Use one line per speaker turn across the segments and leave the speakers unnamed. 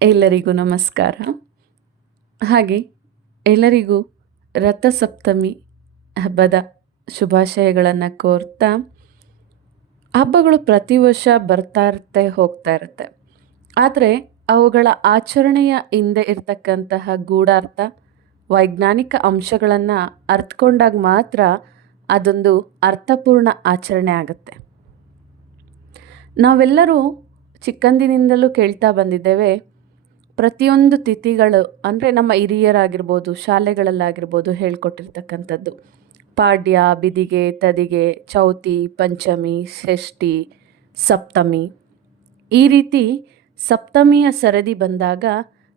ಎಲ್ಲರಿಗೂ ನಮಸ್ಕಾರ. ಹಾಗೆ ಎಲ್ಲರಿಗೂ ರಥಸಪ್ತಮಿ ಹಬ್ಬದ ಶುಭಾಶಯಗಳನ್ನು ಕೋರ್ತಾ ಹಬ್ಬಗಳು ಪ್ರತಿ ವರ್ಷ ಬರ್ತಾ ಇರುತ್ತೆ, ಹೋಗ್ತಾ ಇರುತ್ತೆ. ಆದರೆ ಅವುಗಳ ಆಚರಣೆಯ ಹಿಂದೆ ಇರತಕ್ಕಂತಹ ಗೂಢಾರ್ಥ, ವೈಜ್ಞಾನಿಕ ಅಂಶಗಳನ್ನು ಅರ್ಥಕೊಂಡಾಗ ಮಾತ್ರ ಅದೊಂದು ಅರ್ಥಪೂರ್ಣ ಆಚರಣೆ ಆಗುತ್ತೆ. ನಾವೆಲ್ಲರೂ ಚಿಕ್ಕಂದಿನಿಂದಲೂ ಕೇಳ್ತಾ ಬಂದಿದ್ದೇವೆ ಪ್ರತಿಯೊಂದು ತಿಥಿಗಳು ಅಂದರೆ ನಮ್ಮ ಹಿರಿಯರಾಗಿರ್ಬೋದು, ಶಾಲೆಗಳಲ್ಲಾಗಿರ್ಬೋದು ಹೇಳ್ಕೊಟ್ಟಿರ್ತಕ್ಕಂಥದ್ದು. ಪಾಡ್ಯ, ಬಿದಿಗೆ, ತದಿಗೆ, ಚೌತಿ, ಪಂಚಮಿ, ಷಷ್ಠಿ, ಸಪ್ತಮಿ. ಈ ರೀತಿ ಸಪ್ತಮಿಯ ಸರದಿ ಬಂದಾಗ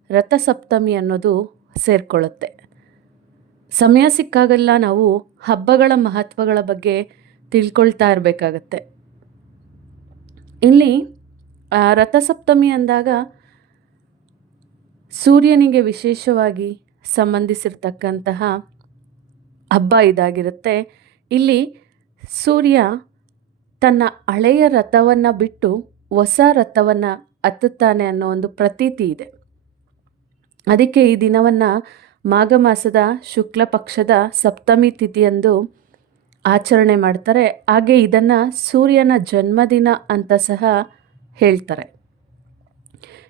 ರಥಸಪ್ತಮಿ ಅನ್ನೋದು ಸೇರಿಕೊಳ್ಳುತ್ತೆ. ಸಮಯ ಸಿಕ್ಕಾಗೆಲ್ಲ ನಾವು ಹಬ್ಬಗಳ ಮಹತ್ವಗಳ ಬಗ್ಗೆ ತಿಳ್ಕೊಳ್ತಾ ಇರಬೇಕಾಗತ್ತೆ. ಇಲ್ಲಿ ರಥಸಪ್ತಮಿ ಅಂದಾಗ ಸೂರ್ಯನಿಗೆ ವಿಶೇಷವಾಗಿ ಸಂಬಂಧಿಸಿರ್ತಕ್ಕಂತಹ ಹಬ್ಬ ಇದಾಗಿರುತ್ತೆ. ಇಲ್ಲಿ ಸೂರ್ಯ ತನ್ನ ಹಳೆಯ ರಥವನ್ನು ಬಿಟ್ಟು ಹೊಸ ರಥವನ್ನು ಹತ್ತುತ್ತಾನೆ ಅನ್ನೋ ಒಂದು ಪ್ರತೀತಿ ಇದೆ. ಅದಕ್ಕೆ ಈ ದಿನವನ್ನು ಮಾಘ ಮಾಸದ ಶುಕ್ಲ ಪಕ್ಷದ ಸಪ್ತಮಿ ತಿಥಿಯಂದು ಆಚರಣೆ ಮಾಡ್ತಾರೆ. ಹಾಗೆ ಇದನ್ನು ಸೂರ್ಯನ ಜನ್ಮದಿನ ಅಂತ ಸಹ ಹೇಳ್ತಾರೆ.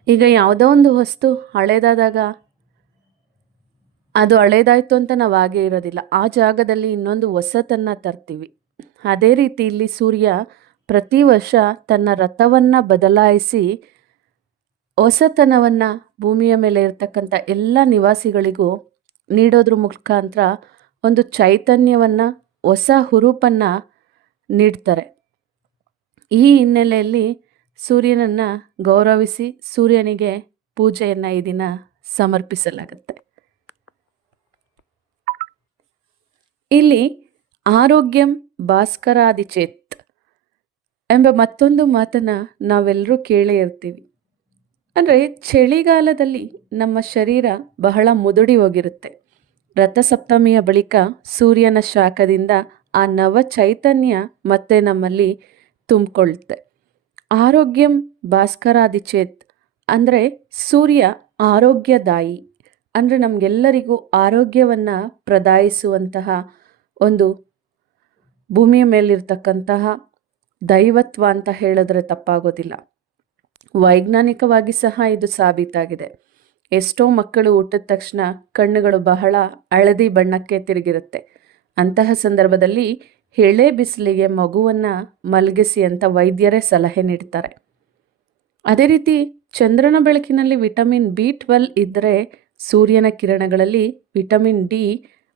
ಈಗ ಯಾವುದೋ ಒಂದು ವಸ್ತು ಹಳೇದಾದಾಗ ಅದು ಹಳೇದಾಯಿತು ಅಂತ ನಾವು ಹಾಗೆ ಇರೋದಿಲ್ಲ. ಆ ಜಾಗದಲ್ಲಿ ಇನ್ನೊಂದು ಹೊಸತನ್ನು ತರ್ತೀವಿ. ಅದೇ ರೀತಿ ಇಲ್ಲಿ ಸೂರ್ಯ ಪ್ರತಿ ವರ್ಷ ತನ್ನ ರಥವನ್ನು ಬದಲಾಯಿಸಿ ಹೊಸತನವನ್ನು ಭೂಮಿಯ ಮೇಲೆ ಇರತಕ್ಕಂಥ ಎಲ್ಲ ನಿವಾಸಿಗಳಿಗೂ ನೀಡೋದ್ರ ಮುಖಾಂತರ ಒಂದು ಚೈತನ್ಯವನ್ನು, ಹೊಸ ಹುರುಪನ್ನು ನೀಡ್ತಾರೆ. ಈ ಹಿನ್ನೆಲೆಯಲ್ಲಿ ಸೂರ್ಯನನ್ನು ಗೌರವಿಸಿ ಸೂರ್ಯನಿಗೆ ಪೂಜೆಯನ್ನು ಈ ದಿನ ಸಮರ್ಪಿಸಲಾಗುತ್ತೆ. ಇಲ್ಲಿ ಆರೋಗ್ಯಂ ಭಾಸ್ಕರಾದಿಚೇತ್ ಎಂಬ ಮತ್ತೊಂದು ಮಾತನ್ನು ನಾವೆಲ್ಲರೂ ಕೇಳೇ ಇರ್ತೀವಿ. ಅಂದರೆ ಚಳಿಗಾಲದಲ್ಲಿ ನಮ್ಮ ಶರೀರ ಬಹಳ ಮುದುಡಿ ಹೋಗಿರುತ್ತೆ. ರಥಸಪ್ತಮಿಯ ಬಳಿಕ ಸೂರ್ಯನ ಶಾಖದಿಂದ ಆ ನವ ಚೈತನ್ಯ ಮತ್ತೆ ನಮ್ಮಲ್ಲಿ ತುಂಬಿಕೊಳ್ಳುತ್ತೆ ಆರೋಗ್ಯಂ ಭಾಸ್ಕರಾದಿಚೇತ್. ಅಂದರೆ ಸೂರ್ಯ ಆರೋಗ್ಯದಾಯಿ. ಅಂದರೆ ನಮಗೆಲ್ಲರಿಗೂ ಆರೋಗ್ಯವನ್ನು ಪ್ರದಾಯಿಸುವಂತಹ ಒಂದು ಭೂಮಿಯ ಮೇಲಿರ್ತಕ್ಕಂತಹ ದೈವತ್ವ ಅಂತ ಹೇಳಿದ್ರೆ ತಪ್ಪಾಗೋದಿಲ್ಲ. ವೈಜ್ಞಾನಿಕವಾಗಿ ಸಹ ಇದು ಸಾಬೀತಾಗಿದೆ. ಎಷ್ಟೋ ಮಕ್ಕಳು ಹುಟ್ಟಿದ ತಕ್ಷಣ ಕಣ್ಣುಗಳು ಬಹಳ ಹಳದಿ ಬಣ್ಣಕ್ಕೆ ತಿರುಗಿರುತ್ತೆ. ಅಂತಹ ಸಂದರ್ಭದಲ್ಲಿ ಎಳೆ ಬಿಸಿಲಿಗೆ ಮಗುವನ್ನು ಮಲಗಿಸಿ ಅಂತ ವೈದ್ಯರೇ ಸಲಹೆ ನೀಡ್ತಾರೆ. ಅದೇ ರೀತಿ ಚಂದ್ರನ ಬೆಳಕಿನಲ್ಲಿ ವಿಟಮಿನ್ ಬಿ ಟ್ವೆಲ್ ಇದ್ದರೆ ಸೂರ್ಯನ ಕಿರಣಗಳಲ್ಲಿ ವಿಟಮಿನ್ ಡಿ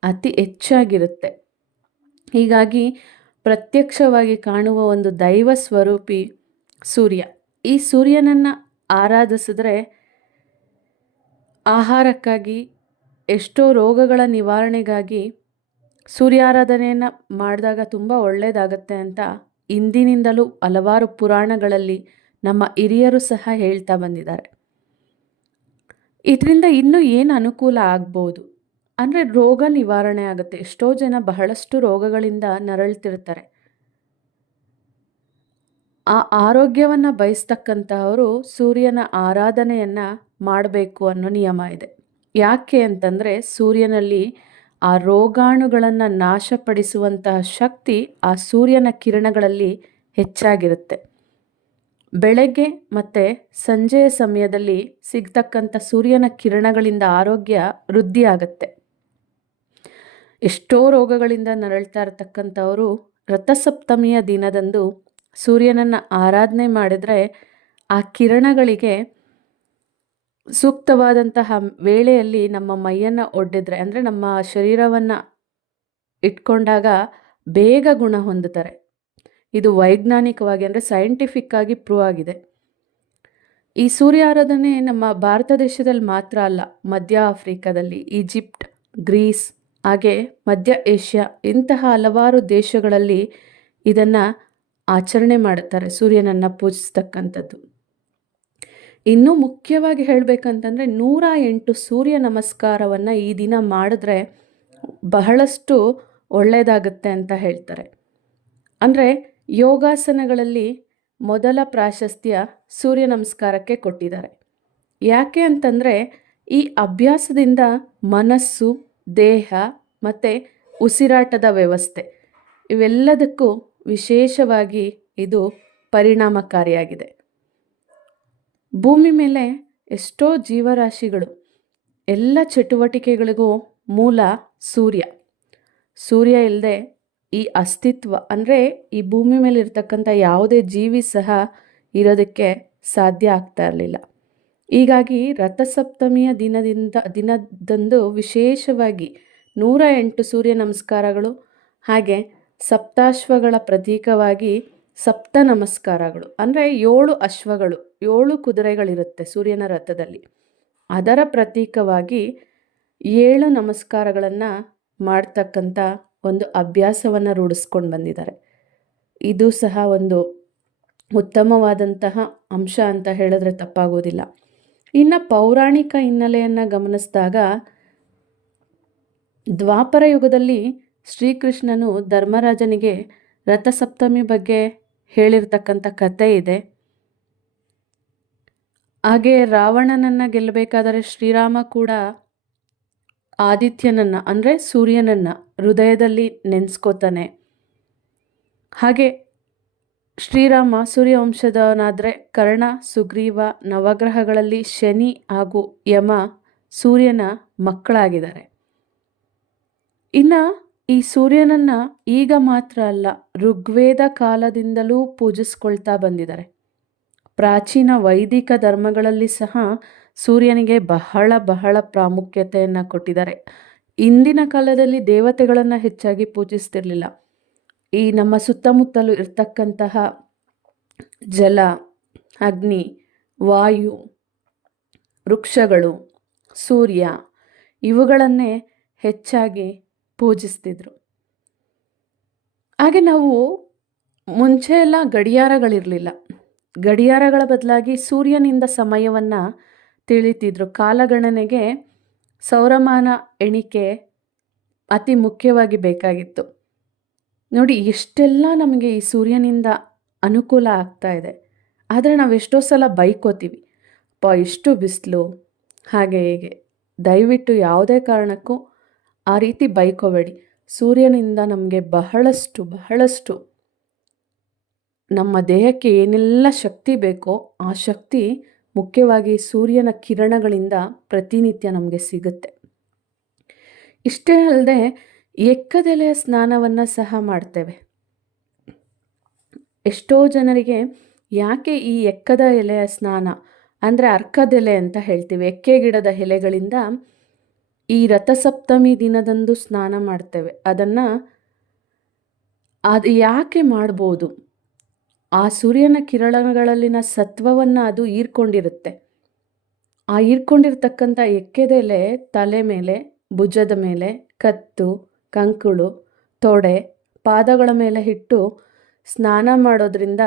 ಅತಿ ಹೆಚ್ಚಾಗಿರುತ್ತೆ. ಹೀಗಾಗಿ ಪ್ರತ್ಯಕ್ಷವಾಗಿ ಕಾಣುವ ಒಂದು ದೈವ ಸ್ವರೂಪಿ ಸೂರ್ಯ. ಈ ಸೂರ್ಯನನ್ನು ಆರಾಧಿಸಿದ್ರೆ ಆಹಾರಕ್ಕಾಗಿ ಎಷ್ಟೋ ರೋಗಗಳ ನಿವಾರಣೆಗಾಗಿ ಸೂರ್ಯಾರಾಧನೆಯನ್ನು ಮಾಡಿದಾಗ ತುಂಬ ಒಳ್ಳೆಯದಾಗತ್ತೆ ಅಂತ ಇಂದಿನಿಂದಲೂ ಹಲವಾರು ಪುರಾಣಗಳಲ್ಲಿ ನಮ್ಮ ಹಿರಿಯರು ಸಹ ಹೇಳ್ತಾ ಬಂದಿದ್ದಾರೆ. ಇದರಿಂದ ಇನ್ನೂ ಏನು ಅನುಕೂಲ ಆಗ್ಬೋದು? ಅಂದರೆ ರೋಗ ನಿವಾರಣೆ ಆಗುತ್ತೆ. ಎಷ್ಟೋ ಜನ ಬಹಳಷ್ಟು ರೋಗಗಳಿಂದ ನರಳ್ತಿರ್ತಾರೆ. ಆ ಆರೋಗ್ಯವನ್ನು ಬಯಸ್ತಕ್ಕಂತಹವರು ಸೂರ್ಯನ ಆರಾಧನೆಯನ್ನು ಮಾಡಬೇಕು ಅನ್ನೋ ನಿಯಮ ಇದೆ. ಯಾಕೆ ಅಂತಂದರೆ ಸೂರ್ಯನಲ್ಲಿ ಆ ರೋಗಾಣುಗಳನ್ನು ನಾಶಪಡಿಸುವಂತಹ ಶಕ್ತಿ ಆ ಸೂರ್ಯನ ಕಿರಣಗಳಲ್ಲಿ ಹೆಚ್ಚಾಗಿರುತ್ತೆ. ಬೆಳಗ್ಗೆ ಮತ್ತು ಸಂಜೆಯ ಸಮಯದಲ್ಲಿ ಸಿಗ್ತಕ್ಕಂಥ ಸೂರ್ಯನ ಕಿರಣಗಳಿಂದ ಆರೋಗ್ಯ ವೃದ್ಧಿ ಆಗುತ್ತೆ ಎಷ್ಟೋ ರೋಗಗಳಿಂದ ನರಳ್ತಾ ಇರತಕ್ಕಂಥವರು ರಥಸಪ್ತಮಿಯ ದಿನದಂದು ಸೂರ್ಯನನ್ನು ಆರಾಧನೆ ಮಾಡಿದರೆ ಆ ಕಿರಣಗಳಿಗೆ ಸೂಕ್ತವಾದಂತಹ ವೇಳೆಯಲ್ಲಿ ನಮ್ಮ ಮೈಯನ್ನು ಒಡ್ಡಿದ್ರೆ, ಅಂದರೆ ನಮ್ಮ ಶರೀರವನ್ನು ಇಟ್ಕೊಂಡಾಗ ಬೇಗ ಗುಣ ಹೊಂದುತ್ತಾರೆ. ಇದು ವೈಜ್ಞಾನಿಕವಾಗಿ ಅಂದರೆ ಸೈಂಟಿಫಿಕ್ ಆಗಿ ಪ್ರೂವ್ ಆಗಿದೆ. ಈ ಸೂರ್ಯ ಆರಾಧನೆ ನಮ್ಮ ಭಾರತ ದೇಶದಲ್ಲಿ ಮಾತ್ರ ಅಲ್ಲ, ಮಧ್ಯ ಆಫ್ರಿಕಾದಲ್ಲಿ, ಈಜಿಪ್ಟ್, ಗ್ರೀಸ್, ಹಾಗೆ ಮಧ್ಯ ಏಷ್ಯಾ, ಇಂತಹ ಹಲವಾರು ದೇಶಗಳಲ್ಲಿ ಇದನ್ನು ಆಚರಣೆ ಮಾಡುತ್ತಾರೆ, ಸೂರ್ಯನನ್ನು ಪೂಜಿಸ್ತಕ್ಕಂಥದ್ದು. ಇನ್ನೂ ಮುಖ್ಯವಾಗಿ ಹೇಳಬೇಕಂತಂದರೆ ನೂರ ಎಂಟು ಸೂರ್ಯ ನಮಸ್ಕಾರವನ್ನು ಈ ದಿನ ಮಾಡಿದ್ರೆ ಬಹಳಷ್ಟು ಒಳ್ಳೆಯದಾಗುತ್ತೆ ಅಂತ ಹೇಳ್ತಾರೆ. ಅಂದರೆ ಯೋಗಾಸನಗಳಲ್ಲಿ ಮೊದಲ ಪ್ರಾಶಸ್ತ್ಯ ಸೂರ್ಯ ನಮಸ್ಕಾರಕ್ಕೆ ಕೊಟ್ಟಿದ್ದಾರೆ. ಯಾಕೆ ಅಂತಂದರೆ ಈ ಅಭ್ಯಾಸದಿಂದ ಮನಸ್ಸು, ದೇಹ ಮತ್ತು ಉಸಿರಾಟದ ವ್ಯವಸ್ಥೆ ಇವೆಲ್ಲದಕ್ಕೂ ವಿಶೇಷವಾಗಿ ಇದು ಪರಿಣಾಮಕಾರಿಯಾಗಿದೆ. ಭೂಮಿ ಮೇಲೆ ಎಷ್ಟೋ ಜೀವರಾಶಿಗಳು, ಎಲ್ಲ ಚಟುವಟಿಕೆಗಳಿಗೂ ಮೂಲ ಸೂರ್ಯ. ಸೂರ್ಯ ಇಲ್ಲದೆ ಈ ಅಸ್ತಿತ್ವ, ಅಂದರೆ ಈ ಭೂಮಿ ಮೇಲೆ ಇರ್ತಕ್ಕಂಥ ಯಾವುದೇ ಜೀವಿ ಸಹ ಇರೋದಕ್ಕೆ ಸಾಧ್ಯ ಆಗ್ತಾ ಇರಲಿಲ್ಲ. ಹೀಗಾಗಿ ರಥಸಪ್ತಮಿಯ ದಿನದಿಂದ, ದಿನದಂದು ವಿಶೇಷವಾಗಿ ನೂರ ಎಂಟು ಸೂರ್ಯ ನಮಸ್ಕಾರಗಳು, ಹಾಗೆ ಸಪ್ತಾಶ್ವಗಳ ಪ್ರತೀಕವಾಗಿ ಸಪ್ತ ನಮಸ್ಕಾರಗಳು. ಅಂದರೆ ಏಳು ಅಶ್ವಗಳು, ಏಳು ಕುದುರೆಗಳಿರುತ್ತೆ ಸೂರ್ಯನ ರಥದಲ್ಲಿ. ಅದರ ಪ್ರತೀಕವಾಗಿ ಏಳು ನಮಸ್ಕಾರಗಳನ್ನು ಮಾಡ್ತಕ್ಕಂಥ ಒಂದು ಅಭ್ಯಾಸವನ್ನು ರೂಢಿಸ್ಕೊಂಡು ಬಂದಿದ್ದಾರೆ. ಇದು ಸಹ ಒಂದು ಉತ್ತಮವಾದಂತಹ ಅಂಶ ಅಂತ ಹೇಳಿದ್ರೆ ತಪ್ಪಾಗೋದಿಲ್ಲ. ಇನ್ನು ಪೌರಾಣಿಕ ಹಿನ್ನೆಲೆಯನ್ನು ಗಮನಿಸಿದಾಗ ದ್ವಾಪರ ಯುಗದಲ್ಲಿ ಶ್ರೀಕೃಷ್ಣನು ಧರ್ಮರಾಜನಿಗೆ ರಥಸಪ್ತಮಿ ಬಗ್ಗೆ ಹೇಳಿರ್ತಕ್ಕಂಥ ಕತೆ ಇದೆ. ಹಾಗೆ ರಾವಣನನ್ನು ಗೆಲ್ಲಬೇಕಾದರೆ ಶ್ರೀರಾಮ ಕೂಡ ಆದಿತ್ಯನನ್ನು, ಅಂದರೆ ಸೂರ್ಯನನ್ನು ಹೃದಯದಲ್ಲಿ ನೆನೆಸ್ಕೋತಾನೆ. ಹಾಗೆ ಶ್ರೀರಾಮ ಸೂರ್ಯವಂಶದವನಾದರೆ ಕರ್ಣ, ಸುಗ್ರೀವ, ನವಗ್ರಹಗಳಲ್ಲಿ ಶನಿ ಹಾಗೂ ಯಮ ಸೂರ್ಯನ ಮಕ್ಕಳಾಗಿದ್ದಾರೆ. ಇನ್ನು ಈ ಸೂರ್ಯನನ್ನು ಈಗ ಮಾತ್ರ ಅಲ್ಲ, ಋಗ್ವೇದ ಕಾಲದಿಂದಲೂ ಪೂಜಿಸ್ಕೊಳ್ತಾ ಬಂದಿದ್ದಾರೆ. ಪ್ರಾಚೀನ ವೈದಿಕ ಧರ್ಮಗಳಲ್ಲಿ ಸಹ ಸೂರ್ಯನಿಗೆ ಬಹಳ ಬಹಳ ಪ್ರಾಮುಖ್ಯತೆಯನ್ನು ಕೊಟ್ಟಿದ್ದಾರೆ. ಇಂದಿನ ಕಾಲದಲ್ಲಿ ದೇವತೆಗಳನ್ನು ಹೆಚ್ಚಾಗಿ ಪೂಜಿಸ್ತಿರ್ಲಿಲ್ಲ. ಈ ನಮ್ಮ ಸುತ್ತಮುತ್ತಲು ಇರ್ತಕ್ಕಂತಹ ಜಲ, ಅಗ್ನಿ, ವಾಯು, ವೃಕ್ಷಗಳು, ಸೂರ್ಯ, ಇವುಗಳನ್ನೇ ಹೆಚ್ಚಾಗಿ ಪೂಜಿಸ್ತಿದ್ರು. ಹಾಗೆ ನಾವು ಮುಂಚೆ ಎಲ್ಲ ಗಡಿಯಾರಗಳಿರಲಿಲ್ಲ. ಗಡಿಯಾರಗಳ ಬದಲಾಗಿ ಸೂರ್ಯನಿಂದ ಸಮಯವನ್ನು ತಿಳಿತಿದ್ರು. ಕಾಲಗಣನೆಗೆ ಸೌರಮಾನ ಎಣಿಕೆ ಅತಿ ಮುಖ್ಯವಾಗಿ ಬೇಕಾಗಿತ್ತು. ನೋಡಿ ಎಷ್ಟೆಲ್ಲ ನಮಗೆ ಈ ಸೂರ್ಯನಿಂದ ಅನುಕೂಲ ಆಗ್ತಾ ಇದೆ. ಆದರೆ ನಾವು ಎಷ್ಟೋ ಸಲ ಬೈಕೋತೀವಿ. ಪ ಇಷ್ಟು ಬಿಸಿಲು, ಹಾಗೆ ಹೀಗೆ. ದಯವಿಟ್ಟು ಯಾವುದೇ ಕಾರಣಕ್ಕೂ ಆ ರೀತಿ ಬೈಕೋಬೇಡಿ. ಸೂರ್ಯನಿಂದ ನಮಗೆ ಬಹಳಷ್ಟು ಬಹಳಷ್ಟು ನಮ್ಮ ದೇಹಕ್ಕೆ ಏನೆಲ್ಲ ಶಕ್ತಿ ಬೇಕೋ ಆ ಶಕ್ತಿ ಮುಖ್ಯವಾಗಿ ಸೂರ್ಯನ ಕಿರಣಗಳಿಂದ ಪ್ರತಿನಿತ್ಯ ನಮಗೆ ಸಿಗುತ್ತೆ. ಇಷ್ಟೇ ಅಲ್ಲದೆ ಎಕ್ಕದೆಲೆಯ ಸ್ನಾನವನ್ನು ಸಹ ಮಾಡ್ತೇವೆ. ಎಷ್ಟೋ ಜನರಿಗೆ ಯಾಕೆ ಈ ಎಕ್ಕದ ಎಲೆಯ ಸ್ನಾನ ಅಂದರೆ ಅರ್ಕದೆಲೆ ಅಂತ ಹೇಳ್ತೀವಿ. ಎಕ್ಕೆ ಗಿಡದ ಎಲೆಗಳಿಂದ ಈ ರಥಸಪ್ತಮಿ ದಿನದಂದು ಸ್ನಾನ ಮಾಡ್ತೇವೆ. ಅದನ್ನು ಅದು ಯಾಕೆ ಮಾಡ್ಬೋದು? ಆ ಸೂರ್ಯನ ಕಿರಣಗಳಲ್ಲಿನ ಸತ್ವವನ್ನು ಅದು ಹೀರ್ಕೊಂಡಿರುತ್ತೆ ಆ ಹೀರ್ಕೊಂಡಿರ್ತಕ್ಕಂಥ ಎಕ್ಕೆದೆಲೆ ತಲೆ ಮೇಲೆ, ಭುಜದ ಮೇಲೆ ಕತ್ತು, ಕಂಕುಳು, ತೊಡೆ, ಪಾದಗಳ ಮೇಲೆ ಇಟ್ಟು ಸ್ನಾನ ಮಾಡೋದ್ರಿಂದ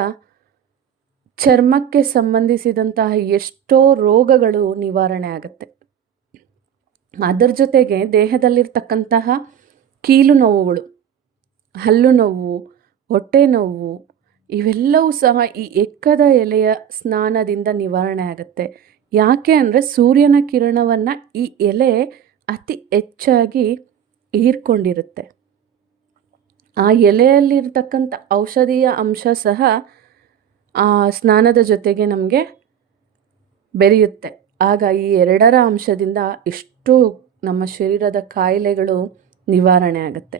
ಚರ್ಮಕ್ಕೆ ಸಂಬಂಧಿಸಿದಂತಹ ಎಷ್ಟೋ ರೋಗಗಳು ನಿವಾರಣೆ ಆಗುತ್ತೆ. ಅದರ ಜೊತೆಗೆ ದೇಹದಲ್ಲಿರ್ತಕ್ಕಂತಹ ಕೀಲು ನೋವುಗಳು, ಹಲ್ಲು ನೋವು, ಹೊಟ್ಟೆ ನೋವು, ಇವೆಲ್ಲವೂ ಸಹ ಈ ಎಕ್ಕದ ಎಲೆಯ ಸ್ನಾನದಿಂದ ನಿವಾರಣೆ ಆಗುತ್ತೆ. ಯಾಕೆ ಅಂದರೆ ಸೂರ್ಯನ ಕಿರಣವನ್ನು ಈ ಎಲೆ ಅತಿ ಹೆಚ್ಚಾಗಿ ಹೀರ್ಕೊಂಡಿರುತ್ತೆ. ಆ ಎಲೆಯಲ್ಲಿರ್ತಕ್ಕಂಥ ಔಷಧೀಯ ಅಂಶ ಸಹ ಆ ಸ್ನಾನದ ಜೊತೆಗೆ ನಮಗೆ ಬೆರೆಯುತ್ತೆ. ಆಗ ಈ ಎರಡರ ಅಂಶದಿಂದ ಎಷ್ಟು ನಮ್ಮ ಶರೀರದ ಕಾಯಿಲೆಗಳು ನಿವಾರಣೆ ಆಗುತ್ತೆ.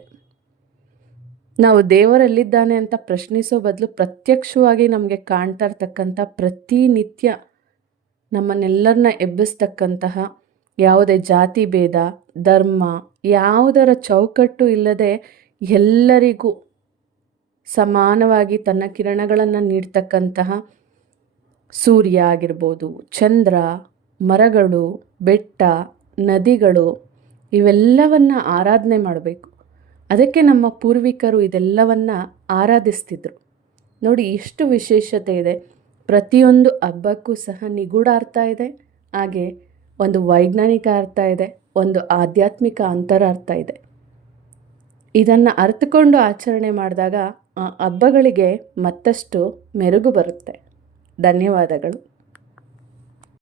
ನಾವು ದೇವರಲ್ಲಿದ್ದಾನೆ ಅಂತ ಪ್ರಶ್ನಿಸೋ ಬದಲು ಪ್ರತ್ಯಕ್ಷವಾಗಿ ನಮಗೆ ಕಾಣ್ತಾ ಇರ್ತಕ್ಕಂಥ ಪ್ರತಿನಿತ್ಯ ನಮ್ಮನ್ನೆಲ್ಲರನ್ನ ಎಬ್ಬಿಸ್ತಕ್ಕಂತಹ ಯಾವುದೇ ಜಾತಿ ಭೇದ, ಧರ್ಮ, ಯಾವುದರ ಚೌಕಟ್ಟು ಇಲ್ಲದೆ ಎಲ್ಲರಿಗೂ ಸಮಾನವಾಗಿ ತನ್ನ ಕಿರಣಗಳನ್ನು ನೀಡ್ತಕ್ಕಂತಹ ಸೂರ್ಯ ಆಗಿರ್ಬೋದು, ಚಂದ್ರ, ಮರಗಳು, ಬೆಟ್ಟ ನದಿಗಳು ಇವೆಲ್ಲವನ್ನು ಆರಾಧನೆ ಮಾಡಬೇಕು. ಅದಕ್ಕೆ ನಮ್ಮ ಪೂರ್ವಿಕರು ಇದೆಲ್ಲವನ್ನು ಆರಾಧಿಸ್ತಿದ್ರು. ನೋಡಿ ಎಷ್ಟು ವಿಶೇಷತೆ ಇದೆ. ಪ್ರತಿಯೊಂದು ಹಬ್ಬಕ್ಕೂ ಸಹ ನಿಗೂಢ ಅರ್ಥ ಇದೆ. ಹಾಗೆ ಒಂದು ವೈಜ್ಞಾನಿಕ ಅರ್ಥ ಇದೆ, ಒಂದು ಆಧ್ಯಾತ್ಮಿಕ ಅಂತರ ಅರ್ಥ ಇದೆ. ಇದನ್ನು ಅರ್ಥಕೊಂಡು ಆಚರಣೆ ಮಾಡಿದಾಗ ಆ ಹಬ್ಬಗಳಿಗೆ ಮತ್ತಷ್ಟು ಮೆರುಗು ಬರುತ್ತೆ. ಧನ್ಯವಾದಗಳು.